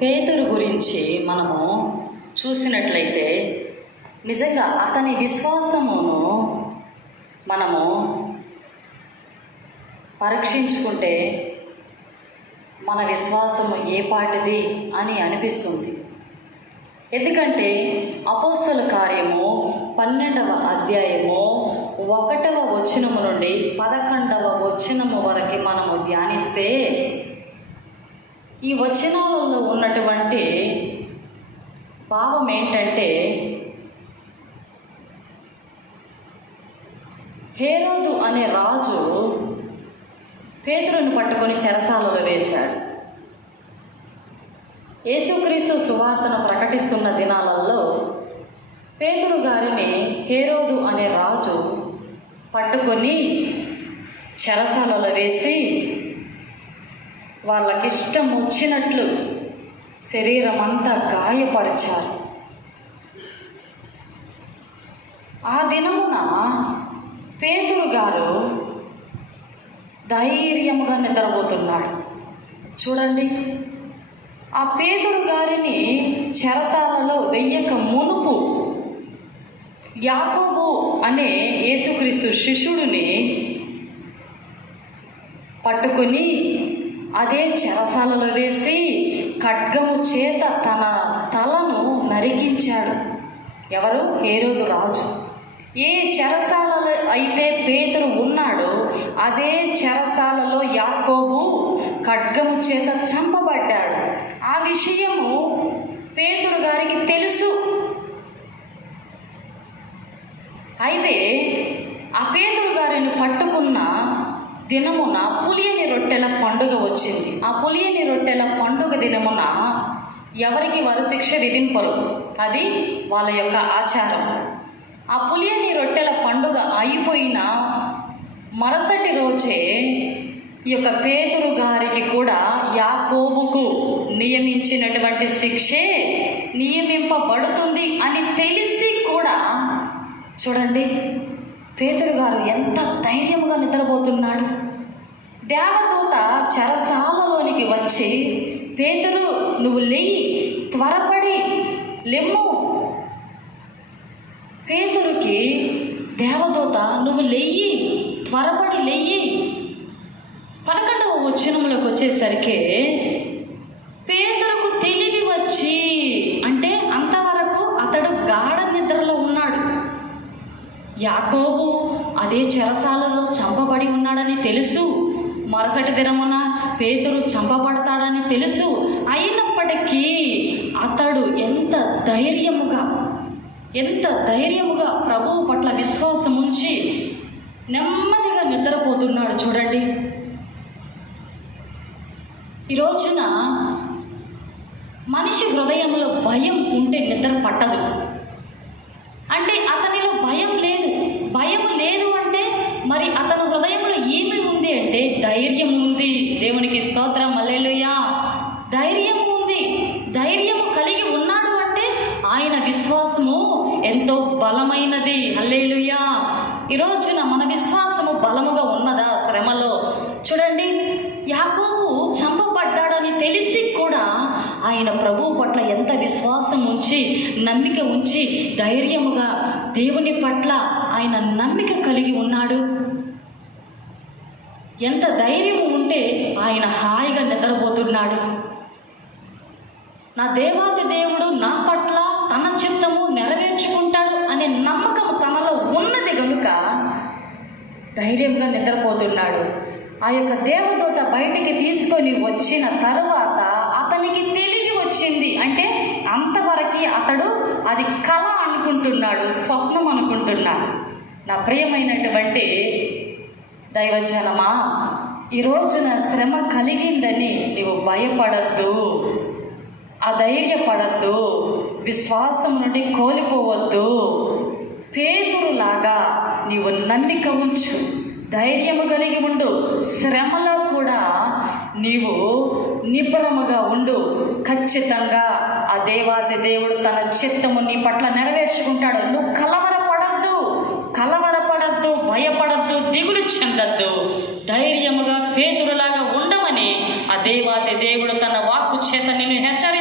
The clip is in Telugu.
పేతురు గురించి మనము చూసినట్లయితే నిజంగా అతని విశ్వాసమును మనము పరీక్షించుకుంటే మన విశ్వాసము ఏ పాటిది అని అనిపిస్తుంది. ఎందుకంటే అపోస్తల కార్యము 12వ అధ్యాయము 1వ వచనము నుండి 11వ వచనము వరకు మనము ధ్యానిస్తే ఈ వచనాలలో ఉన్నటువంటి భావం ఏంటంటే, హేరోదు అనే రాజు పేతురును పట్టుకొని చెరసాలలో వేశాడు. యేసుక్రీస్తు సువార్తను ప్రకటిస్తున్న దినాలలో పేతురు గారిని హేరోదు అనే రాజు పట్టుకొని చెరసాలలో వేసి వాళ్ళకిష్టం వచ్చినట్లు శరీరం అంతా గాయపరిచారు. ఆ దినమున పేతురు గారు ధైర్యముగా నిద్రపోతున్నాడు. చూడండి, ఆ పేతురు గారిని చెరసాలలో వెయ్యక మునుపు యాకోబు అనే యేసుక్రీస్తు శిష్యుడిని పట్టుకొని అదే చెరసాలలో వేసి ఖడ్గము చేత తన తలను నరికించాడు. ఎవరు? హేరోదు రాజు. ఏ చెరసాలలో అయితే పేతురు ఉన్నాడో అదే చెరసాలలో యాకోబు ఖడ్గము చేత చంపబడ్డాడు. ఆ విషయము పేతురు గారికి తెలుసు. అయితే ఆ పేతురు గారిని పట్టుకున్న దినమున పులియని రొట్టెల పండుగ వచ్చింది. ఆ పులియని రొట్టెల పండుగ దినమున ఎవరికి వారు శిక్ష విధింపరు, అది వాళ్ళ యొక్క ఆచారం. ఆ పులియని రొట్టెల పండుగ అయిపోయిన మరుసటి రోజే ఈ యొక్క పేతురు గారికి కూడా యాకోబుకు నియమించినటువంటి శిక్షే నియమింపబడుతుంది అని తెలిసి కూడా చూడండి, పేతురు గారు ఎంత ధైర్యముగా నిద్రపోతున్నాడు. దేవదూత చెరసాలలోనికి వచ్చి, పేతురు నువ్వు లేయి, త్వరపడి లెమ్ము. పేతురుకి దేవదూత నువ్వు లేయి, త్వరపడి లేయి. 11వ వచనంలోకి వచ్చేసరికి పేతురుకు తెలివి వచ్చి, అంటే అంతవరకు అతడు గాఢ నిద్రలో ఉన్నాడు. యాకోబు అదే చెరసాలలో చంపబడి ఉన్నాడని తెలుసు. మరుసటి దినమున పేతురు చంపబడతాడని తెలుసు. అయినప్పటికీ అతడు ఎంత ధైర్యముగా ప్రభువు పట్ల విశ్వాసం ఉంచి నెమ్మదిగా నిద్రపోతున్నాడు. చూడండి, ఈ రోజున మనిషి హృదయంలో భయం ఉంటే నిద్ర పట్టదు. అంటే అతనిలో భయం లేదు అంటే మరి అతని హృదయంలో ఏమి ఉంది అంటే ధైర్యం ఉంది. దేవునికి స్తోత్రం, హల్లెలూయా. ధైర్యం ఉంది. ధైర్యము కలిగి ఉన్నాడు అంటే ఆయన విశ్వాసము ఎంతో బలమైనది. హల్లెలూయా. ఈ రోజున మన విశ్వాసము బలముగా ఉన్నదా శ్రమలో? చూడండి, యాకోబు చంపబడ్డాడని తెలిసి కూడా ఆయన ప్రభువు పట్ల ఎంత విశ్వాసం ఉంచి, నమ్మిక ఉంచి, ధైర్యముగా దేవుని పట్ల ఆయన నమ్మిక కలిగి ఉన్నాడు. ఎంత ధైర్యం ఉంటే ఆయన హాయిగా నిద్రపోతున్నాడు. నా దేవాది దేవుడు నా పట్ల తన చిత్తము నెరవేర్చుకుంటాడు అనే నమ్మకం తనలో ఉన్నది కనుక ధైర్యంగా నిద్రపోతున్నాడు. ఆ యొక్క దేవదూత బయటికి తీసుకొని వచ్చిన తరువాత అతనికి తెలివి వచ్చింది. అంటే అంతవరకు అతడు అది కళ అనుకుంటున్నాడు, స్వప్నం అనుకుంటున్నాడు. నా ప్రియమైనటువంటి దైవజనమా, ఈ రోజున శ్రమ కలిగిందని నీవు భయపడద్దు, అధైర్యపడద్దు, విశ్వాసం నుండి కోల్పోవద్దు. పేతురులాగా నీవు నమ్మిక ఉంచు, ధైర్యము కలిగి ఉండు. శ్రమలో కూడా నీవు నిబ్బరముగా ఉండు. ఖచ్చితంగా ఆ దేవాది దేవుడు తన చిత్తము నీ పట్ల నెరవేర్చుకుంటాడు. నువ్వు కలవరపడద్దు, భయపడద్దు, దిగులు చెందద్దు. ధైర్యముగా పేతురులాగా ఉండమని ఆ దేవాది దేవుడు తన వాక్కు చేత నిన్ను హెచ్చరి